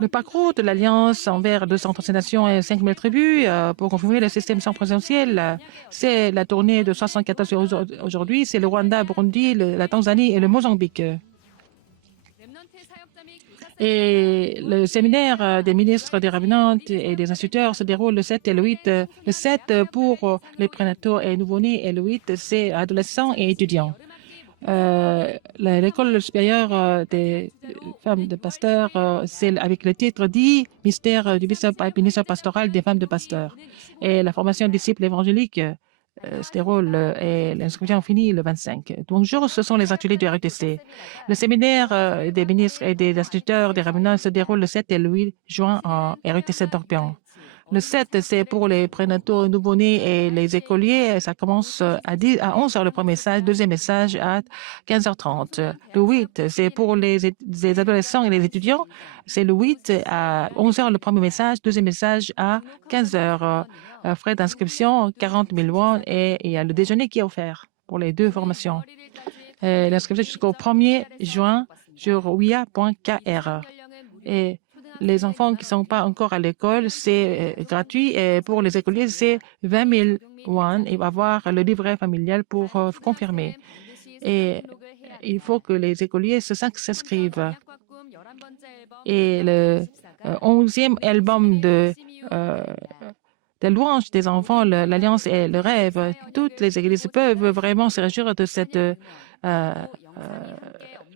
Le parcours de l'Alliance envers 237 nations et 5 000 tribus pour confirmer le système sans présidentiel, c'est la tournée de 74 aujourd'hui, c'est le Rwanda, Burundi, la Tanzanie et le Mozambique. Et le séminaire des ministres des revenantes et des instituteurs se déroule le 7 et le 8. Le 7 pour les prénataux et nouveau-nés et le 8 c'est adolescents et étudiants. L'école supérieure des femmes de pasteurs, c'est avec le titre dit Mystère du ministère pastoral des femmes de pasteurs. Et la formation disciples évangéliques se déroule et l'inscription finit le 25. Bonjour, ce sont les ateliers du RUTC. Le séminaire des ministres et des instituteurs des revenants se déroule le 7 et le 8 juin en RUTC d'Orpion. Le 7, c'est pour les prénataux nouveau-nés et les écoliers. Ça commence à 11 heures le premier message, deuxième message à 15h30. Le 8, c'est pour les adolescents et les étudiants. C'est le 8 à 11 heures le premier message, deuxième message à 15 heures. Frais d'inscription, 40 000 won et il y a le déjeuner qui est offert pour les deux formations. L'inscription jusqu'au 1er juin sur wia.kr. Et les enfants qui ne sont pas encore à l'école, c'est gratuit. Et pour les écoliers, c'est 20 000 won. Il va y avoir le livret familial pour confirmer. Et il faut que les écoliers s'inscrivent. Et le 11e album de louange des enfants, l'Alliance et le rêve, toutes les églises peuvent vraiment se réjouir de cette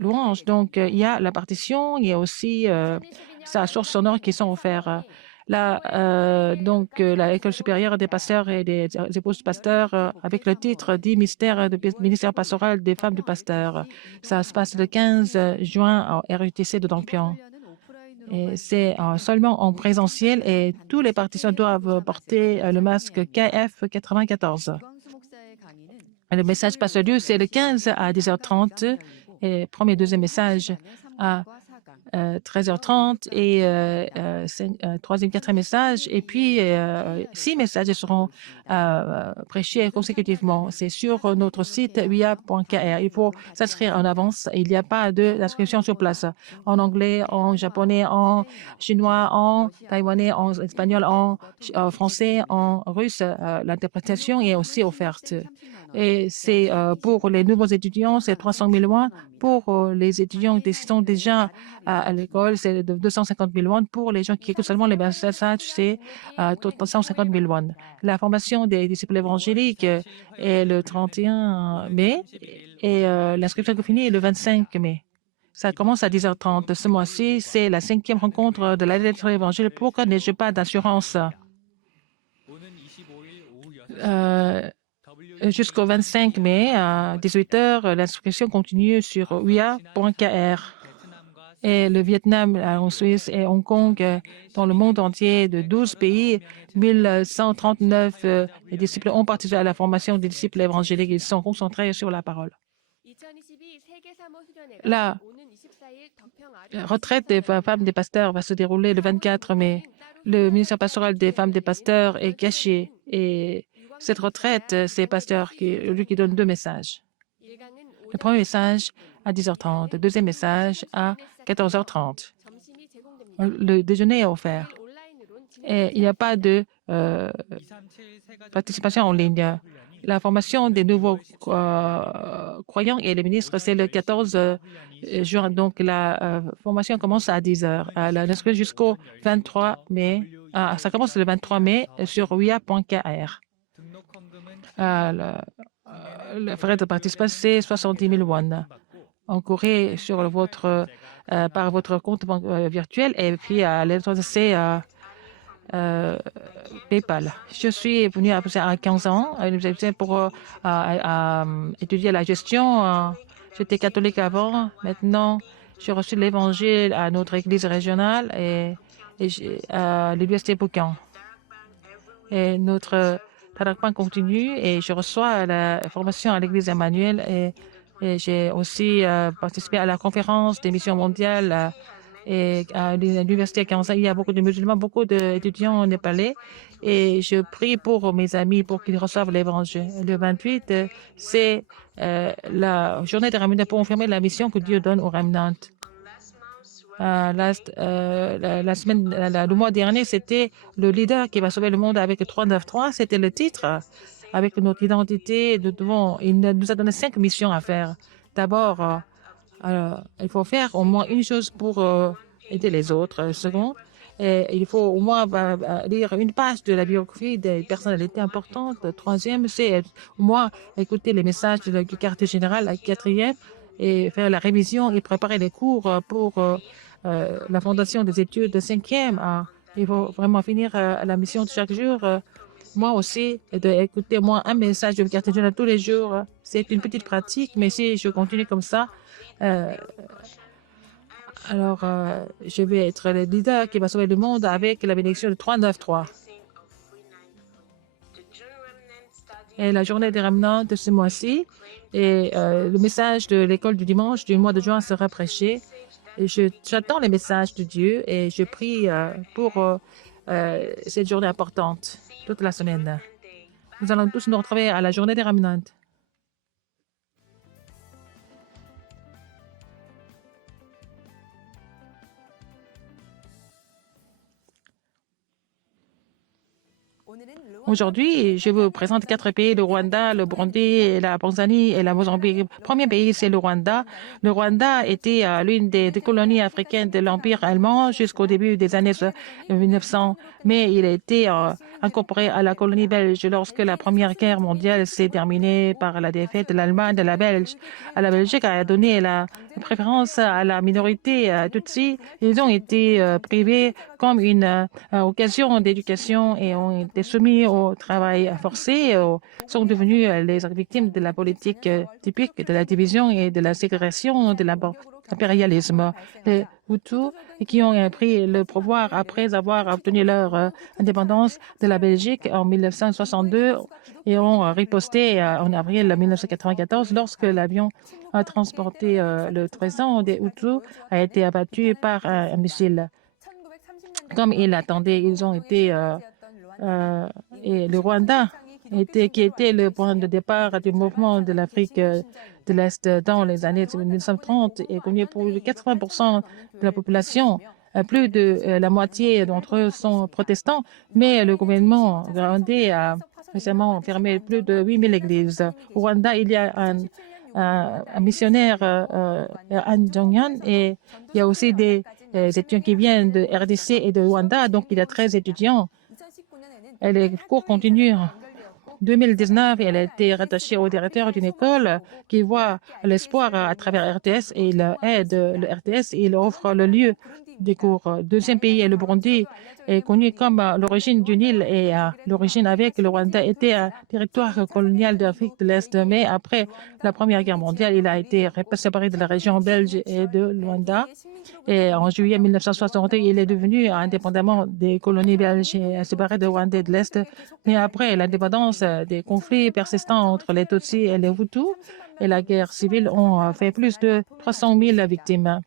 louange. Donc, il y a la partition, il y a aussi sa source sonore qui sont offertes. L'école supérieure des pasteurs et des épouses pasteurs avec le titre dit Mystère du ministère pastoral des femmes du pasteur. Ça se passe le 15 juin au RUTC de Dompion. Et c'est seulement en présentiel et tous les participants doivent porter le masque KF94. Le message passe lieu, c'est le 15 à 10h30 et premier et deuxième message à 13h30 et troisième, quatrième message. Et puis, 6 messages seront prêchés consécutivement. C'est sur notre site wia.kr. Il faut s'inscrire en avance. Il n'y a pas d'inscription sur place. En anglais, en japonais, en chinois, en taïwanais, en espagnol, en français, en russe. L'interprétation est aussi offerte. Et c'est pour les nouveaux étudiants, c'est 300 000 won. Pour les étudiants qui sont déjà à l'école, c'est de 250 000 won. Pour les gens qui écoutent seulement les messages, c'est 150 000 won. La formation des disciples évangéliques est le 31 mai et l'inscription finit le 25 mai. Ça commence à 10h30. Ce mois-ci, c'est la 5e rencontre de la lettre évangélique. Pourquoi n'ai-je pas d'assurance? Jusqu'au 25 mai à 18h, l'inscription continue sur wia.kr. Et le Vietnam, en Suisse et Hong Kong, dans le monde entier, de 12 pays, 1139 disciples ont participé à la formation des disciples évangéliques. Ils sont concentrés sur la parole. La retraite des femmes des pasteurs va se dérouler le 24 mai. Le ministère pastoral des femmes des pasteurs est caché et cette retraite, c'est pasteur lui qui donne 2 messages. Le premier message à 10h30, le deuxième message à 14h30. Le déjeuner est offert. Et il n'y a pas de participation en ligne. La formation des nouveaux croyants et les ministres, c'est le 14 juin. Donc, la formation commence à 10h. L'inscription jusqu'au 23 mai. Ça commence le 23 mai sur wia.kr. Le frais de participation, c'est 70 000 won. Encourez sur par votre compte virtuel et puis à c'est PayPal. Je suis venue à 15 ans à l'université pour étudier la gestion. J'étais catholique avant. Maintenant, j'ai reçu l'évangile à notre église régionale et à l'université Boucan. Et notre traitement continue et je reçois la formation à l'église Emmanuel et j'ai aussi participé à la conférence des missions mondiales et à l'université à Kansas. Il y a beaucoup de musulmans, beaucoup d'étudiants népalais et je prie pour mes amis pour qu'ils reçoivent l'évangile. Le 28, c'est la journée des remnants pour confirmer la mission que Dieu donne aux remnants. Le mois dernier, c'était le leader qui va sauver le monde avec 393. C'était le titre. Avec notre identité, il nous a donné 5 missions à faire. D'abord, il faut faire au moins une chose pour aider les autres. Second, il faut au moins lire une page de la biographie des personnalités importantes. Troisième, c'est au moins écouter les messages du quartier général. La quatrième, et faire la révision et préparer les cours pour la fondation des études. De cinquième, il faut vraiment finir la mission de chaque jour. Moi aussi, d'écouter moi un message du quartier général tous les jours. C'est une petite pratique, mais si je continue comme ça, euh, alors je vais être le leader qui va sauver le monde avec la bénédiction de 393. Et la journée des remnants de ce mois-ci, et le message de l'école du dimanche du mois de juin sera prêché. Et j'attends les messages de Dieu et je prie pour cette journée importante toute la semaine. Nous allons tous nous retrouver à la journée des remnants. Aujourd'hui, je vous présente 4 pays, le Rwanda, le Burundi, la Tanzanie et la Mozambique. Le premier pays, c'est le Rwanda. Le Rwanda était l'une des colonies africaines de l'Empire allemand jusqu'au début des années 1900, mais il a été incorporé à la colonie belge lorsque la Première Guerre mondiale s'est terminée par la défaite de l'Allemagne de la Belge. La Belgique a donné la préférence à la minorité Tutsi. Ils ont été privés comme une occasion d'éducation et ont été soumis au travail forcé, sont devenus les victimes de la politique typique de la division et de la ségrégation de l'impérialisme. Les Hutus qui ont pris le pouvoir après avoir obtenu leur indépendance de la Belgique en 1962 et ont riposté en avril 1994 lorsque l'avion a transporté le trésor des Hutus a été abattu par un missile. Comme ils l'attendaient, ils ont été et le Rwanda qui était le point de départ du mouvement de l'Afrique de l'Est dans les années 1930 est connu pour 80% de la population. Plus de la moitié d'entre eux sont protestants, mais le gouvernement rwandais a récemment fermé plus de 8000 églises. Au Rwanda, il y a un missionnaire, Anne Jong-yan, et il y a aussi des étudiants qui viennent de RDC et de Rwanda, donc il y a 13 étudiants. Et les cours continuent. En 2019, elle a été rattachée au directeur d'une école qui voit l'espoir à travers RTS et il aide le RTS et il offre le lieu des cours. Deuxième pays est le Burundi, est connu comme l'origine du Nil et l'origine avec le Rwanda était un territoire colonial d'Afrique de l'Est. Mais après la Première Guerre mondiale, il a été séparé de la région belge et de Rwanda. Et en juillet 1960, il est devenu indépendamment des colonies belges et séparé de Rwanda de l'Est. Mais après l'indépendance, des conflits persistants entre les Tutsis et les Hutus et la guerre civile ont fait plus de 300 000 victimes.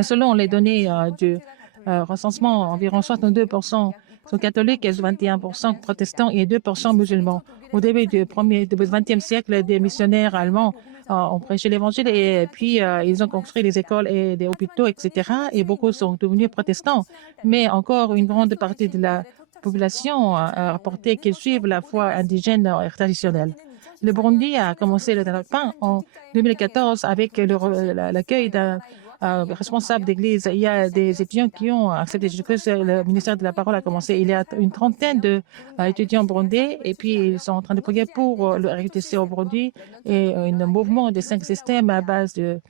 Selon les données du recensement, environ 62% sont catholiques et 21% protestants et 2% musulmans. Au début du XXe siècle, des missionnaires allemands ont prêché l'évangile et puis ils ont construit des écoles et des hôpitaux, etc. Et beaucoup sont devenus protestants. Mais encore une grande partie de la population a rapporté qu'ils suivent la foi indigène traditionnelle. Le Burundi a commencé le développement en 2014 avec l'accueil d'un responsable d'église. Il y a des étudiants qui ont accepté que le ministère de la Parole a commencé. Il y a une trentaine d'étudiants burundais et puis ils sont en train de prier pour le RUTC au Burundi et un mouvement de 5 systèmes à base de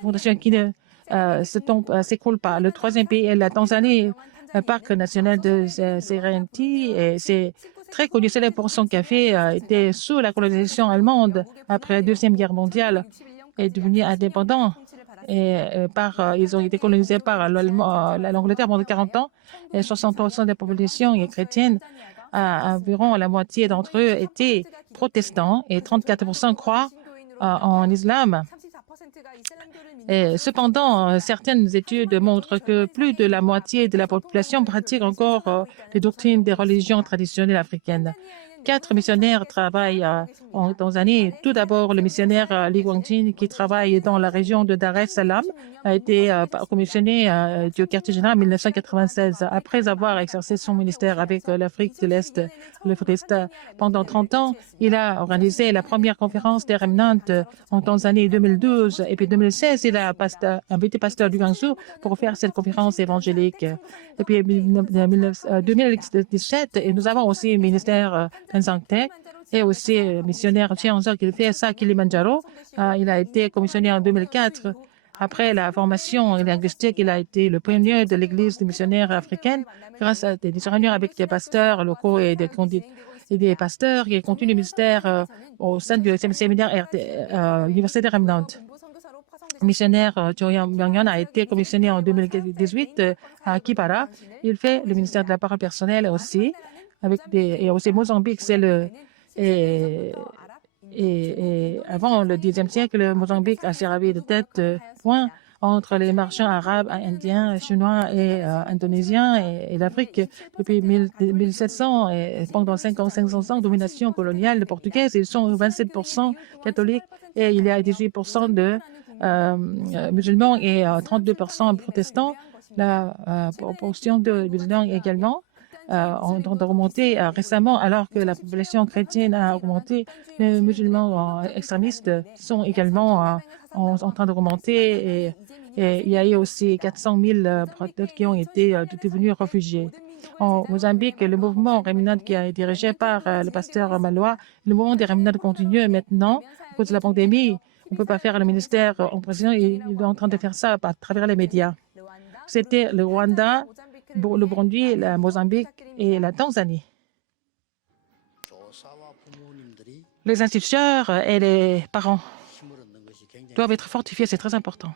fondation qui ne s'écroule pas. Le troisième pays est la Tanzanie, le parc national de Serengeti et c'est très connu, célèbre pour son café, était sous la colonisation allemande après la Deuxième Guerre mondiale et est devenu indépendant. Et ils ont été colonisés par l'Angleterre pendant 40 ans et 60% des populations chrétiennes, environ la moitié d'entre eux étaient protestants et 34% croient en islam. Et cependant, certaines études montrent que plus de la moitié de la population pratique encore les doctrines des religions traditionnelles africaines. 4 missionnaires travaillent en Tanzanie. Tout d'abord, le missionnaire Li Guangjin, qui travaille dans la région de Dar es Salaam, a été commissionné du quartier général en 1996. Après avoir exercé son ministère avec l'Afrique de l'Est, le FRIST, pendant 30 ans, il a organisé la première conférence des remnants en Tanzanie en 2012. Et puis 2016, il a invité pasteur du Guangzhou pour faire cette conférence évangélique. Et puis 2017, et nous avons aussi le ministère Tenzangte et aussi missionnaire Chiangzhou qui fait ça à Kilimandjaro. Il a été commissionné en 2004. Après la formation linguistique, il a été le pionnier de l'Église des missionnaires africaine grâce à des réunions avec des pasteurs locaux et des pasteurs qui continuent le ministère au sein du séminaire universitaire Remnant. Le missionnaire Joyan Myangyan a été commissionné en 2018 à Kibara. Il fait le ministère de la parole personnelle aussi, et aussi Mozambique, c'est le et avant le Xe siècle, le Mozambique a servi de tête point entre les marchands arabes, indiens, chinois et indonésiens et l'Afrique depuis 1700 et pendant 500 ans, domination coloniale portugaise. Ils sont 27% catholiques et il y a 18% de musulmans et 32% protestants. La proportion de musulmans également ont remonté récemment, alors que la population chrétienne a augmenté. Les musulmans extrémistes sont également en train de remonter et il y a eu aussi 400 000 protestants qui ont été devenus réfugiés. En Mozambique, le mouvement Remnant qui est dirigé par le pasteur Maloa, le mouvement des Remnants continue maintenant à cause de la pandémie. On ne peut pas faire le ministère en président, il est en train de faire ça à travers les médias. C'était le Rwanda, le Burundi, la Mozambique et la Tanzanie. Les instituteurs et les parents doivent être fortifiés, c'est très important.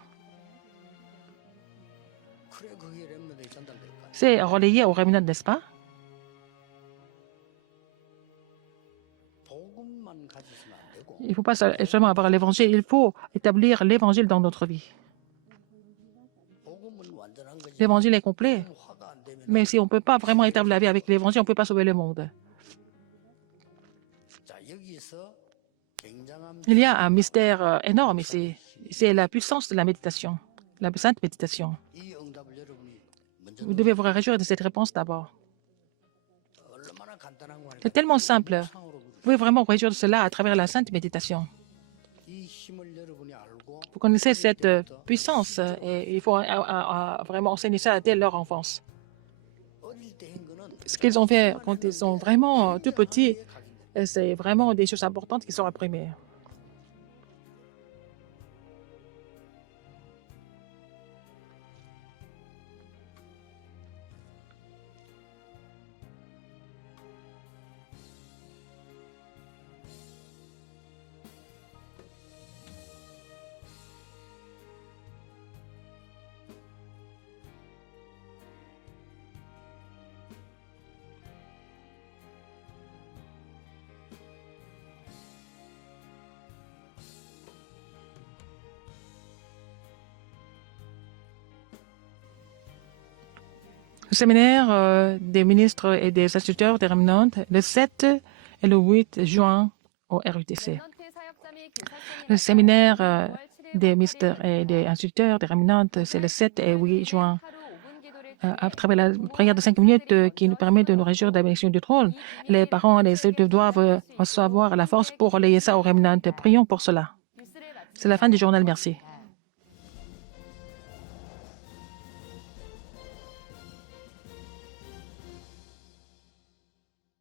C'est relayé au Remnant, n'est-ce pas? Il ne faut pas seulement avoir l'évangile, il faut établir l'évangile dans notre vie. L'évangile est complet, mais si on ne peut pas vraiment établir la vie avec l'évangile, on ne peut pas sauver le monde. Il y a un mystère énorme ici, c'est la puissance de la méditation, la sainte méditation. Vous devez vous réjouir de cette réponse d'abord. C'est tellement simple. Vous pouvez vraiment vous réjouir de cela à travers la sainte méditation. Vous connaissez cette puissance et il faut vraiment enseigner ça dès leur enfance. Ce qu'ils ont fait quand ils sont vraiment tout petits, c'est vraiment des choses importantes qui sont imprimées. Le séminaire des ministres et des instituteurs des Remnants, le 7 et le 8 juin au RUTC. Le séminaire des ministres et des instituteurs des Remnants, c'est le 7 et 8 juin. À travers la prière de 5 minutes qui nous permet de nous réjouir de la bénédiction du trône, les parents et les adultes doivent recevoir la force pour relayer ça aux Remnants. Prions pour cela. C'est la fin du journal. Merci.